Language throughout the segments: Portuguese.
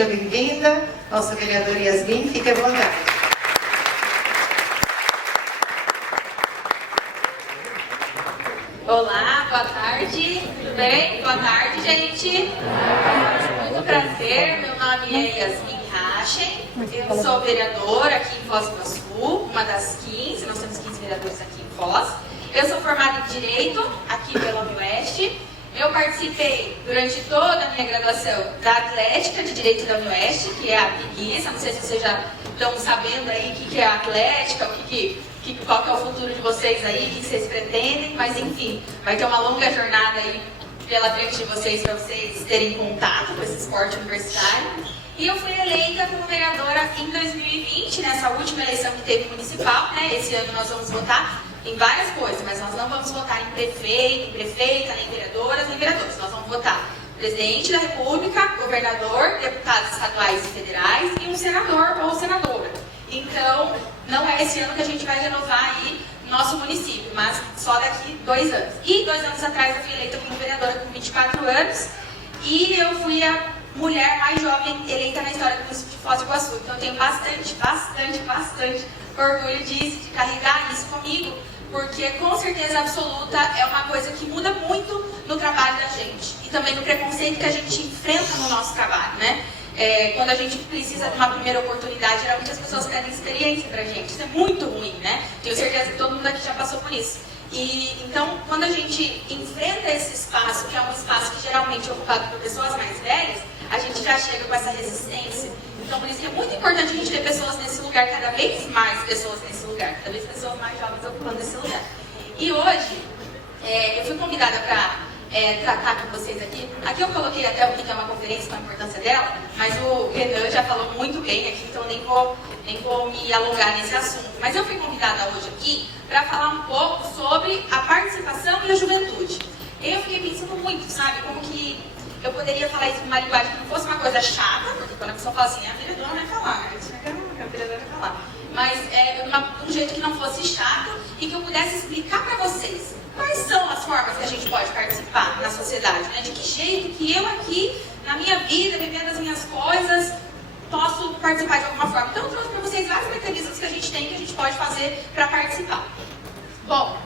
Seja bem-vinda, nossa vereadora Yasmin, fique à vontade. Olá, boa tarde, tudo bem? Boa tarde, gente. Muito prazer, meu nome é Yasmin Rachen, eu sou vereadora aqui em Foz do Iguaçu, uma das 15, nós temos 15 vereadores aqui em Foz. Eu sou formada em Direito, aqui pela Unioeste. Eu participei, durante toda a minha graduação, da Atlética de Direito da Unioeste, que é a preguiça. Não sei se vocês já estão sabendo aí o que é a Atlética, qual que é o futuro de vocês aí, o que vocês pretendem, mas enfim, vai ter uma longa jornada aí pela frente de vocês, para vocês terem contato com esse esporte universitário. E eu fui eleita como vereadora em 2020, nessa última eleição que teve municipal, né? Esse ano nós vamos votar em várias coisas, mas nós não vamos votar em prefeito, prefeita, nem veredoras, nem vereadores. Nós vamos votar presidente da República, governador, deputados estaduais e federais e um senador ou senadora. Então, não é esse ano que a gente vai renovar aí nosso município, mas só daqui 2 anos. E 2 anos atrás eu fui eleita como vereadora com 24 anos e eu fui a mulher mais jovem eleita na história do município de Foz do Iguaçu. Então eu tenho bastante orgulho de carregar isso comigo, porque com certeza absoluta é uma coisa que muda muito no trabalho da gente e também no preconceito que a gente enfrenta no nosso trabalho, né? Quando a gente precisa de uma primeira oportunidade, geralmente as pessoas pedem experiência pra gente. Isso é muito ruim, né? Tenho certeza que todo mundo aqui já passou por isso. E então, quando a gente enfrenta esse espaço, que é um espaço que geralmente é ocupado por pessoas mais velhas, a gente já chega com essa resistência. Então, por isso que é muito importante a gente ter pessoas nesse lugar, cada vez mais pessoas nesse lugar, cada vez pessoas mais jovens ocupando esse lugar. E hoje, eu fui convidada para tratar com vocês aqui. Aqui eu coloquei até o que é uma conferência, com a importância dela, mas o Renan já falou muito bem aqui, então nem vou me alongar nesse assunto. Mas eu fui convidada hoje aqui para falar um pouco sobre a participação e a juventude. Eu fiquei pensando muito, sabe, como que eu poderia falar isso numa linguagem que não fosse uma coisa chata, porque quando a pessoa fala assim, a vereadora vai falar, a vereadora vai falar. Mas de um jeito que não fosse chato e que eu pudesse explicar para vocês quais são as formas que a gente pode participar na sociedade, né? De que jeito que eu aqui, na minha vida, vivendo as minhas coisas, posso participar de alguma forma. Então eu trouxe para vocês vários mecanismos que a gente tem, que a gente pode fazer para participar. Bom,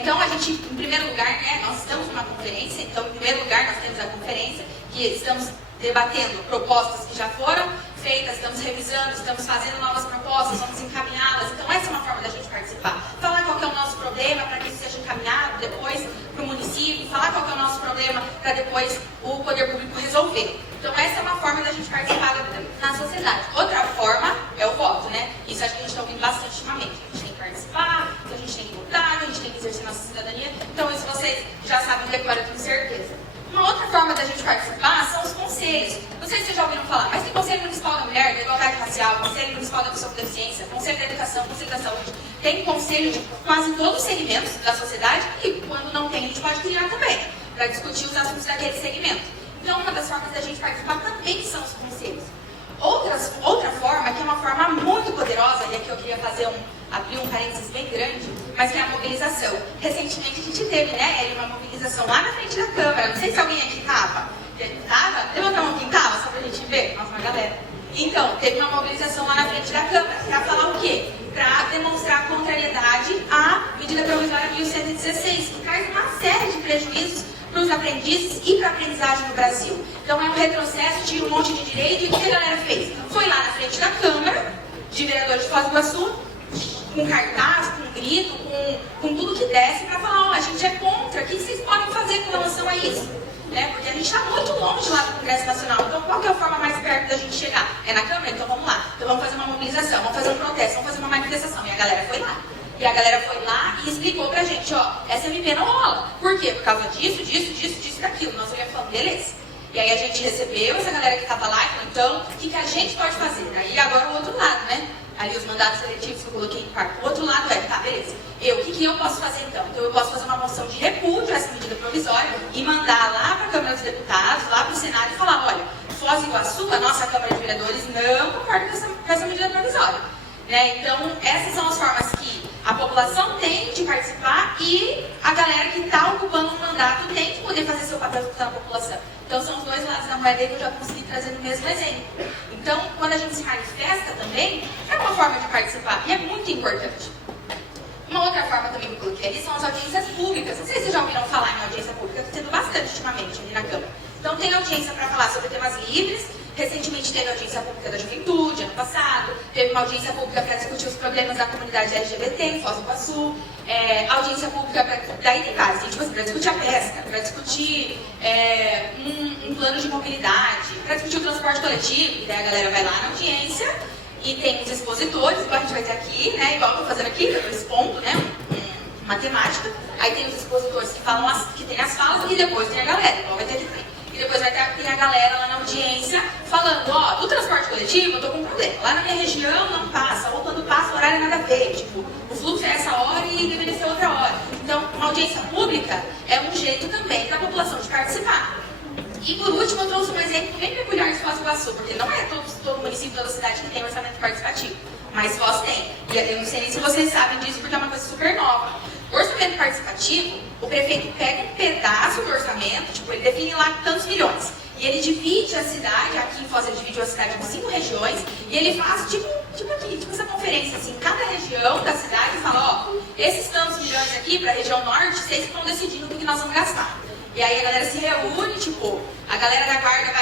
então a gente, em primeiro lugar, né, nós estamos numa conferência, então em primeiro lugar nós temos a conferência, que estamos debatendo propostas que já foram feitas, estamos revisando, estamos fazendo novas propostas, vamos encaminhá-las. Então essa é uma forma da gente participar. Falar qual que é o nosso problema para que isso seja encaminhado depois para o município, falar qual que é o nosso problema para depois o poder público resolver. Então essa é uma forma da gente participar na sociedade. Outra forma é o voto, né? Isso acho que a gente está ouvindo bastante ultimamente. A gente tem que participar, que a gente tem que votar, que a gente tem que exercer nossa cidadania. Então isso vocês já sabem decorar, eu tenho certeza. Uma outra forma da gente participar são os conselhos. Não sei se vocês já ouviram falar, mas tem Conselho Municipal da Mulher, da Igualdade Racial, Conselho Municipal da Pessoa com Deficiência, Conselho da Educação, Conselho da Saúde. Tem conselho de quase todos os segmentos da sociedade e quando não tem, a gente pode criar também, para discutir os assuntos daquele segmento. Então, uma das formas da gente participar também são os conselhos. Outra forma, que é uma forma muito poderosa, e aqui eu queria abrir um parênteses bem grande, mas que é a mobilização. Recentemente a gente teve, né, uma mobilização lá na frente da Câmara. Não sei se alguém aqui estava. Estava? Levanta a mão quem estava, só pra gente ver. Nossa, uma galera. Então, teve uma mobilização lá na frente da Câmara. Para falar o quê? Para demonstrar contrariedade à medida provisória 1116, que traz uma série de prejuízos para os aprendizes e para a aprendizagem no Brasil. Então é um retrocesso, tira um monte de direito. E o que a galera fez? Foi lá na frente da Câmara, de vereadores de Foz do Iguaçu, com cartaz, com grito, com tudo que desce, para falar, a gente é contra, o que vocês podem fazer com relação a isso? Né? Porque a gente está muito longe lá do Congresso Nacional, então qual que é a forma mais perto da gente chegar? É na Câmara? Então vamos lá. Então vamos fazer uma mobilização, vamos fazer um protesto, vamos fazer uma manifestação. E a galera foi lá. E a galera foi lá e explicou pra gente, essa MP não rola. Por quê? Por causa disso e daquilo. Nós olhamos e falamos, beleza. E aí a gente recebeu essa galera que estava lá e falou, então, o que a gente pode fazer? Aí agora o outro lado, né? Ali os mandatos seletivos que eu coloquei em quarto. O outro lado tá, beleza. O que eu posso fazer então? Então eu posso fazer uma moção de repúdio a essa medida provisória e mandar lá para a Câmara dos Deputados, lá para o Senado e falar, olha, Foz do Iguaçu, a nossa Câmara de Vereadores, não concorda com essa medida provisória. Né? Então essas são as formas que a população tem de participar e a galera que está ocupando um mandato tem que poder fazer seu papel na população. Então são os dois lados da moeda aí que eu já consegui trazer no mesmo exemplo. Então, quando a gente se manifesta também, é uma forma de participar e é muito importante. Uma outra forma também que eu coloquei ali são as audiências públicas. Não sei se vocês já ouviram falar em audiência pública, está tendo bastante ultimamente ali na Câmara. Então tem audiência para falar sobre temas livres. Recentemente teve audiência pública da juventude, ano passado. Teve uma audiência pública para discutir os problemas da comunidade LGBT em Foz do Iguaçu. Audiência pública daí tem vários, tipo assim, para discutir a pesca, para discutir um plano de mobilidade, para discutir o transporte coletivo. E daí a galera vai lá na audiência e tem os expositores, igual a gente vai ter aqui, né? Igual eu estou fazendo aqui, que eu expondo, né? Uma temática. Aí tem os expositores que falam que tem as falas e depois tem a galera, igual vai ter aqui também. E depois vai ter a galera lá na audiência falando, ó, do transporte coletivo eu tô com um problema. Lá na minha região não passa, ou quando passa o horário é nada a ver. Tipo, o fluxo é essa hora e deveria ser outra hora. Então, uma audiência pública é um jeito também da população de participar. E por último, eu trouxe um exemplo bem peculiar de Foz do Iguaçu, porque não é todo município, toda cidade que tem orçamento participativo. Mas Foz tem. E eu não sei nem se vocês sabem disso, porque é uma coisa super nova. O orçamento participativo, o prefeito pega um pedaço do orçamento, tipo, ele define lá tantos milhões. E ele divide a cidade, aqui em Foz ele dividiu a cidade em 5 regiões, e ele faz tipo aqui, tipo essa conferência, assim, cada região da cidade fala, ó, esses tantos milhões aqui para a região norte, vocês estão decidindo o que nós vamos gastar. E aí a galera se reúne, tipo, a galera da guarda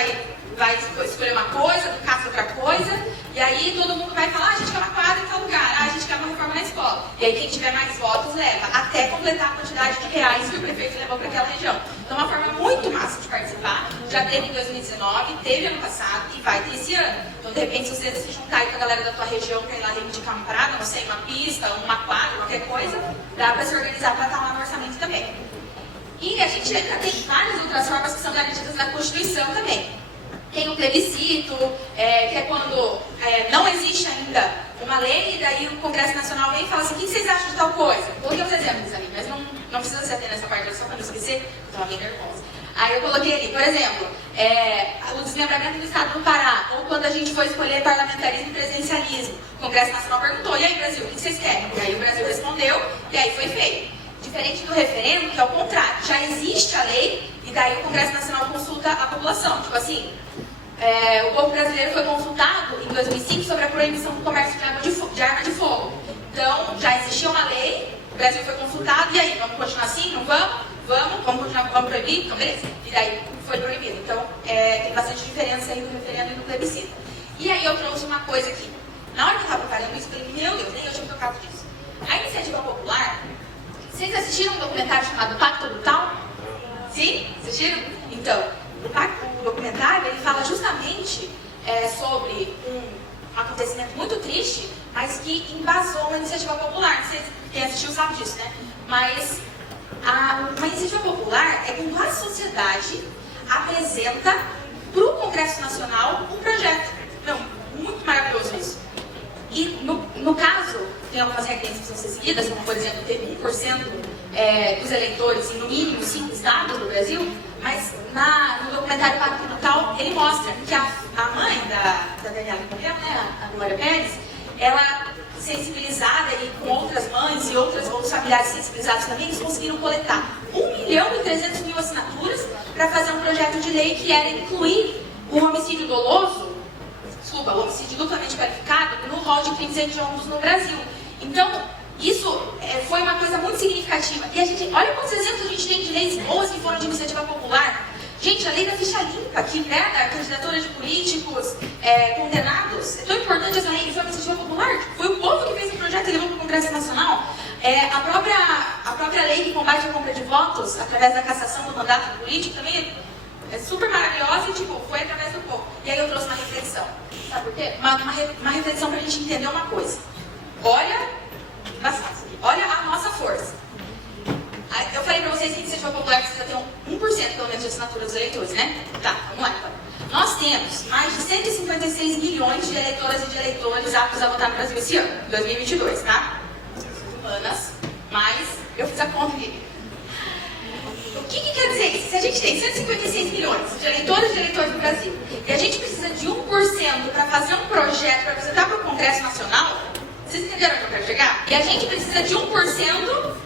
vai escolher uma coisa, do caça outra coisa, e aí todo mundo vai falar, a gente quer uma quadra em tal lugar, a gente quer uma reforma na escola. E aí quem tiver mais votos leva, até completar a quantidade de reais que o prefeito levou para aquela região. Então é uma forma muito massa de participar, já teve em 2019, teve ano passado e vai ter esse ano. Então de repente se você se juntar aí com a galera da tua região, quer ir lá reivindicar uma parada, não sei, uma pista, uma quadra, qualquer coisa, dá para se organizar para estar lá no orçamento também. E a gente ainda tem várias outras formas que são garantidas na Constituição também. Tem o plebiscito, que é quando não existe ainda uma lei, e daí o Congresso Nacional vem e fala assim, o que vocês acham de tal coisa? Coloquei os exemplos ali, mas não precisa se ater nessa parte, só para não esquecer, eu estava bem nervosa. Aí eu coloquei ali, por exemplo, o desmembramento do Estado do Pará, ou quando a gente foi escolher parlamentarismo e presidencialismo, o Congresso Nacional perguntou, e aí Brasil, o que vocês querem? E aí o Brasil respondeu, e aí foi feito. Diferente do referendo, que é o contrário, já existe a lei, e daí o Congresso Nacional consulta a população. Tipo assim, o povo brasileiro foi consultado em 2005 sobre a proibição do comércio de arma de fogo. Então, já existia uma lei, o Brasil foi consultado, e aí, vamos continuar assim? Não vamos? Vamos continuar, vamos proibir? Então, beleza. E daí foi proibido. Então, tem bastante diferença aí no referendo e no plebiscito. E aí eu trouxe uma coisa aqui. Na hora que eu estava preparando isso, eu falei, meu Deus, nem eu tinha tocado disso. A iniciativa popular, vocês assistiram um documentário chamado Pacto Brutal? Sim? Assistiram? Então, o documentário ele fala justamente sobre um acontecimento muito triste, mas que embasou uma iniciativa popular. Vocês quem assistiu sabe disso, né? Mas uma iniciativa popular é quando a sociedade apresenta para o Congresso Nacional um projeto. Não, muito maravilhoso isso. E no caso, tem algumas regras que precisam ser seguidas, como por exemplo, ter 1% dos eleitores em no mínimo 5 estados do Brasil, mas no documentário Pacto Brutal, ele mostra que a mãe da Daniela que morreu, né, a Glória Pérez, ela, sensibilizada e com outras mães e outros familiares sensibilizados também, eles conseguiram coletar 1.300.000 assinaturas para fazer um projeto de lei que era incluir o homicídio doloso, o homicídio duplamente qualificado, no rol de crimes hediondos no Brasil. Então, isso foi uma coisa muito significativa. E a gente, olha quantos exemplos a gente tem de leis boas que foram de iniciativa popular. Gente, a lei da ficha limpa, que veda a candidatura de políticos condenados, é tão importante essa lei, foi uma iniciativa popular. Foi o povo que fez o projeto e levou para o Congresso Nacional. A própria lei que combate a compra de votos, através da cassação do mandato político, também é super maravilhosa e, tipo, foi através do povo. E aí eu trouxe uma reflexão. Sabe por quê? Uma reflexão para a gente entender uma coisa. Olha a nossa força. Eu falei para vocês que a iniciativa popular precisa ter 1% pelo menos de assinatura dos eleitores, né? Tá, vamos lá então. Nós temos mais de 156 milhões de eleitoras e de eleitores aptos a votar no Brasil esse ano, 2022, tá? Humanas, mas eu fiz a conta aqui. O que quer dizer isso? Se a gente tem 156 milhões de eleitores e de eleitores no Brasil, e a gente precisa de 1% para fazer um projeto para apresentar para o Congresso Nacional, vocês entenderam onde eu quero chegar? E a gente precisa de 1%,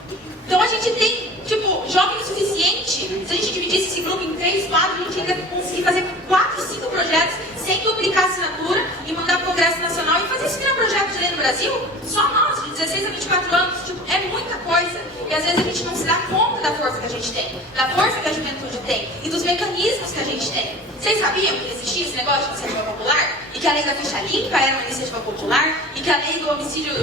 então a gente tem, tipo, jovem o suficiente, se a gente dividisse esse grupo em 3, 4, a gente ainda conseguir fazer 4, 5 projetos sem duplicar a assinatura e mandar para o Congresso Nacional e fazer isso virar projeto de lei no Brasil? Só nós, de 16 a 24 anos, tipo, é muita coisa. E às vezes a gente não se dá conta da força que a gente tem, da força que a juventude tem e dos mecanismos que a gente tem. Vocês sabiam que existia esse negócio de iniciativa popular? E que a lei da ficha limpa era uma iniciativa popular? E que a lei do homicídio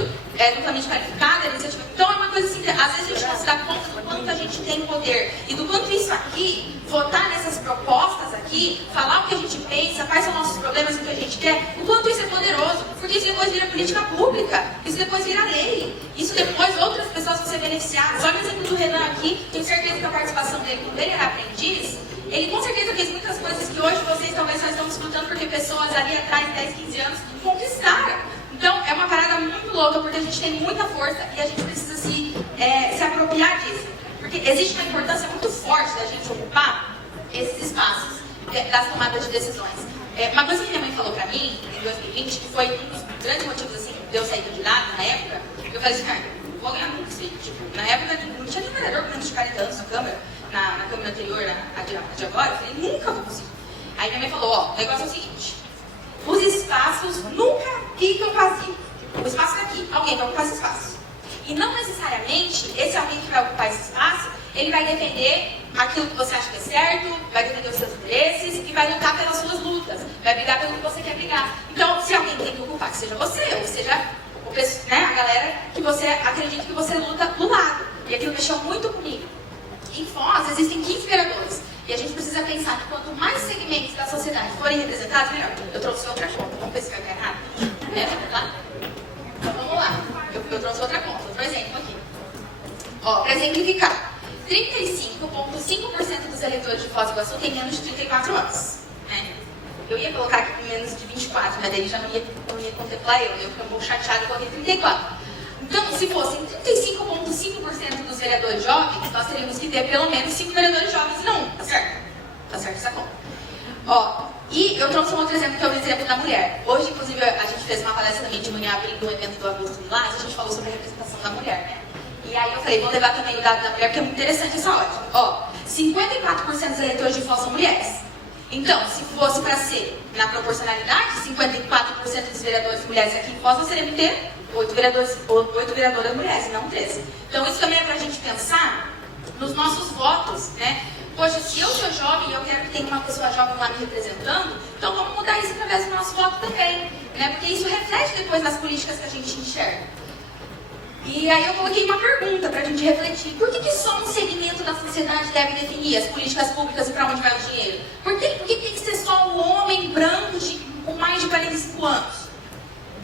duplamente qualificado era iniciativa... Então é uma coisa assim, que às vezes a gente não se dá conta do quanto a gente tem poder e do quanto isso aqui, votar nessas propostas aqui, falar o que a gente pensa, quais são nossos problemas, o que a gente quer, o quanto isso é poderoso, porque isso depois vira política pública, isso depois vira lei, isso depois outras pessoas vão ser beneficiadas. Olha o exemplo do Renan aqui, tenho certeza que a participação dele, quando ele era aprendiz, ele com certeza fez muitas coisas que hoje vocês talvez só estão disputando porque pessoas ali atrás, 10, 15 anos, conquistaram. Então é uma parada muito louca, porque a gente tem muita força e a gente precisa se apropriar disso. Porque existe uma importância muito forte da gente ocupar esses espaços das tomadas de decisões. Uma coisa que minha mãe falou pra mim, em 2020, que foi um dos grandes motivos assim, de eu sair candidata na época, eu falei assim, cara, não vou ganhar nunca, assim, tipo, na época não tinha nem vereador com menos de 40 anos na Câmara, na Câmara anterior, a de agora, eu falei, nunca vou conseguir. Aí minha mãe falou, ó, o negócio é o seguinte, os espaços nunca ficam vazios. O espaço está aqui, alguém vai ocupar esse espaço. E não necessariamente, esse alguém que vai ocupar esse espaço, ele vai defender aquilo que você acha que é certo, vai defender os seus interesses e vai lutar pelas suas lutas, vai brigar pelo que você quer brigar. Então, se alguém tem que ocupar, que seja você, ou seja, a galera que você acredita que você luta do lado. E aquilo mexeu muito comigo. Em Foz, existem 15 vereadores. E a gente precisa pensar que quanto mais segmentos da sociedade forem representados, melhor. Eu trouxe outra conta, vamos ver se vai ficar errado. Tá? Então vamos lá. Eu trouxe outra conta, outro exemplo aqui. Ó, para exemplificar, 35,5% dos eleitores de Foz do Iguaçu têm menos de 34 anos. Eu ia colocar aqui com menos de 24, mas daí já não ia contemplar eu fiquei um pouco chateada e coloquei 34. Então, se fossem 35,5% dos vereadores jovens, nós teríamos que ter pelo menos 5 vereadores jovens e não um, tá certo? Tá certo essa conta. Ó, e eu trouxe um outro exemplo, que é o exemplo da mulher. Hoje, inclusive, a gente fez uma palestra também de manhã, abrindo um evento do Agosto Lilás, a gente falou sobre a representação da mulher, né? E aí eu falei, vou levar também o dado da mulher, porque é muito interessante essa ordem. Ó, 54% dos eleitores de Foz são mulheres. Então, se fosse para ser na proporcionalidade, 54% dos vereadores mulheres aqui em Foz, nós teríamos que ter 8 vereadoras mulheres, não 13. Então, isso também é para a gente pensar nos nossos votos, né? Poxa, se eu sou jovem e eu quero que tenha uma pessoa jovem lá me representando, então vamos mudar isso através do nosso voto também, né? Porque isso reflete depois nas políticas que a gente enxerga. E aí eu coloquei uma pergunta para a gente refletir. Por que só um segmento da sociedade deve definir as políticas públicas e para onde vai o dinheiro? Por que tem que ser só o homem branco com mais de 45 anos?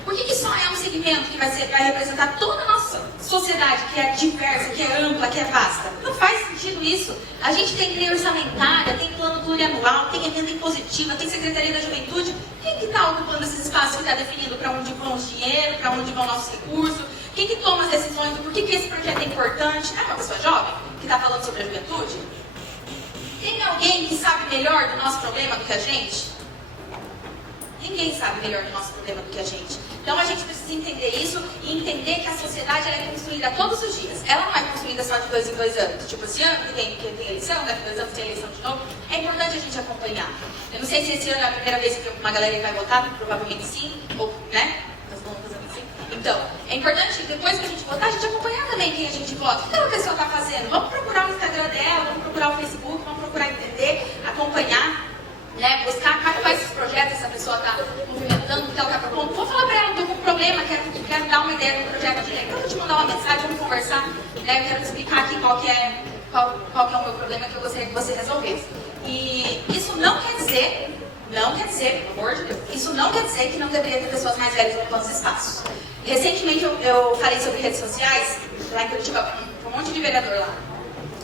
Por que só é um segmento que vai representar toda a nossa sociedade, que é diversa, que é ampla, que é vasta? Não faz sentido isso. A gente tem lei orçamentária, tem plano plurianual, tem emenda impositiva, tem Secretaria da Juventude. Quem que está ocupando esses espaços que está definindo para onde vão os dinheiro, para onde vão nossos recursos? Quem que toma as decisões do porquê que esse projeto é importante? É uma pessoa jovem que está falando sobre a juventude? Tem alguém que sabe melhor do nosso problema do que a gente? Ninguém sabe melhor do nosso problema do que a gente. Então a gente precisa entender isso e entender que a sociedade ela é construída todos os dias. Ela não é construída só de 2 em 2 anos. Tipo, esse ano que tem eleição, daqui a 2 anos tem eleição de novo. É importante a gente acompanhar. Eu não sei se esse ano é a primeira vez que uma galera vai votar, provavelmente sim, ou, né? Nós vamos fazer assim. Então, é importante, depois que a gente votar, a gente acompanhar também quem a gente vota. O que aquela pessoa está fazendo? Vamos procurar o Instagram dela, vamos procurar o Facebook, vamos procurar entender, acompanhar, né? Buscar quais projetos essa pessoa está movimentando, o que ela está propondo. Vou falar para ela, estou com um problema, quero dar uma ideia do projeto de lei. Então, eu vou te mandar uma mensagem, vamos conversar, né? Eu quero te explicar aqui qual que é o meu problema que eu gostaria que você resolvesse. E isso não quer dizer, pelo amor de Deus, isso não quer dizer que não deveria ter pessoas mais velhas ocupando os espaços. Recentemente eu falei sobre redes sociais, lá em Curitiba, com um monte de vereador lá.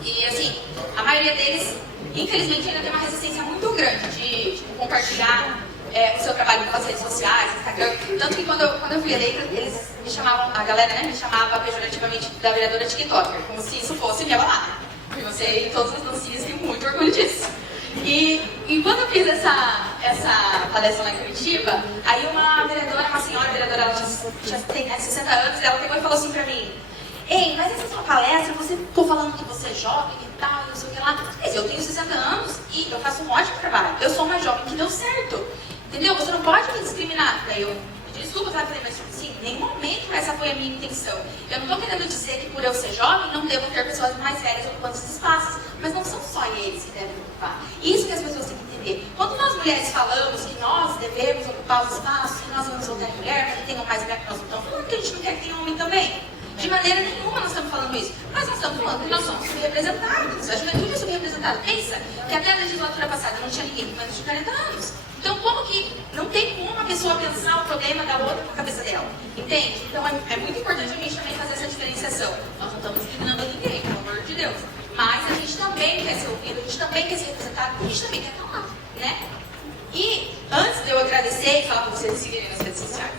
E assim, a maioria deles, infelizmente, ainda tem uma resistência muito grande de compartilhar o seu trabalho nas redes sociais, Instagram. Tanto que quando eu fui eleita, eles me chamavam, a galera, né, me chamava pejorativamente da vereadora TikToker, como se isso fosse minha balada. E você e todas as dancinhas têm muito orgulho disso. E quando eu fiz essa palestra lá em Curitiba, aí uma vereadora, uma senhora vereadora, ela tem 60 anos, ela pegou e falou assim pra mim, ei, mas essa sua palestra, você ficou falando que você é jovem e tal, e não sei o que lá. Mas eu tenho 60 anos e eu faço um ótimo trabalho. Eu sou uma jovem que deu certo. Entendeu? Você não pode me discriminar. Daí eu pedi desculpa, sabe? Falei, mas sim, em nenhum momento essa foi a minha intenção. Eu não estou querendo dizer que por eu ser jovem não devo ter pessoas mais velhas ocupando esses espaços. Mas não são só eles que devem ocupar. Isso que as pessoas têm que entender. Quando nós mulheres falamos que nós devemos ocupar os espaços, que nós vamos votar em mulher, mas que tenham mais mulher que nós não estamos falando que a gente não quer que tenha homem também. De maneira nenhuma nós estamos falando isso. Mas nós estamos falando que nós somos subrepresentados. A juventude é subrepresentada. Pensa que até a legislatura passada não tinha ninguém com menos de 40 anos. Então, como que não tem como uma pessoa pensar o problema da outra com a cabeça dela? Entende? Então, é muito importante a gente também fazer essa diferenciação. Nós não estamos discriminando ninguém, pelo amor de Deus. Mas a gente também quer ser ouvido, a gente também quer ser representado, a gente também quer falar, né? E, antes de eu agradecer e falar para vocês seguirem nas redes sociais,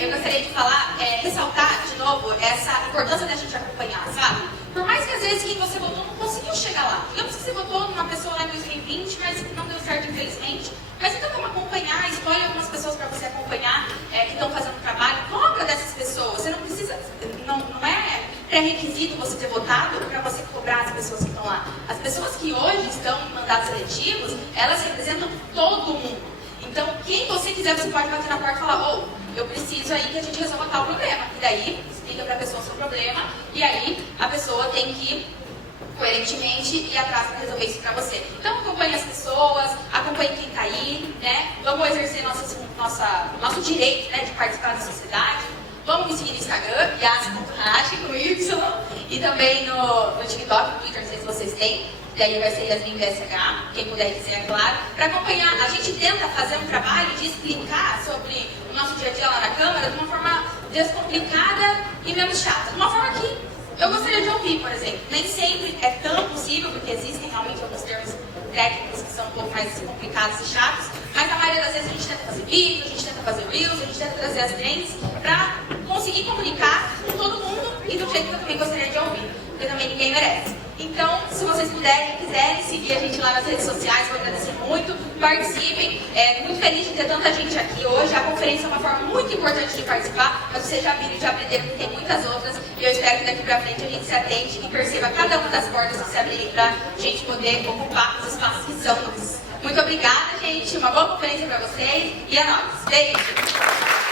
eu gostaria de falar, ressaltar de novo essa importância da gente acompanhar, sabe? Por mais que às vezes quem você votou não conseguiu chegar lá. Digamos que você votou numa pessoa lá em 2020, mas não deu certo, infelizmente. Mas então vamos acompanhar, escolhe algumas pessoas para você acompanhar, que estão fazendo trabalho, cobra dessas pessoas. Você não precisa, não é pré-requisito você ter votado para você cobrar as pessoas que estão lá. As pessoas que hoje estão em mandatos eletivos, elas representam todo mundo. Então, quem você quiser, você pode bater na porta e falar, eu preciso aí que a gente resolva tal problema. E daí, explica para a pessoa o seu problema, e aí a pessoa tem que, coerentemente, ir atrás para resolver isso para você. Então, acompanhe as pessoas, acompanhe quem está aí, né? Vamos exercer nosso direito, né, de participar da sociedade. Vamos me seguir no Instagram, yas.rache, com Y, e também no TikTok, no Twitter, não sei se vocês têm. Daí vai ser Yasmin VSH, quem puder e quiser, é claro. Para acompanhar, a gente tenta fazer um trabalho de explicar sobre o nosso dia a dia lá na Câmara de uma forma descomplicada e menos chata. De uma forma que eu gostaria de ouvir, por exemplo. Nem sempre é tão possível, porque existem realmente alguns termos técnicos que são um pouco mais complicados e chatos, mas na maioria das vezes a gente tenta fazer vídeos, a gente tenta fazer reels, a gente tenta trazer as trends para conseguir comunicar com todo mundo e do jeito que eu também gostaria de ouvir, porque também ninguém merece. Então, se vocês puderem, quiserem seguir a gente lá nas redes sociais, vou agradecer muito, participem. Muito feliz de ter tanta gente aqui hoje. A conferência é uma forma muito importante de participar, mas vocês já viram e já aprenderam que tem muitas outras. E eu espero que daqui pra frente a gente se atente e perceba cada uma das portas que se abrirem pra gente poder ocupar os espaços que são nossos. Muito obrigada, gente. Uma boa conferência pra vocês e a nós. Beijo!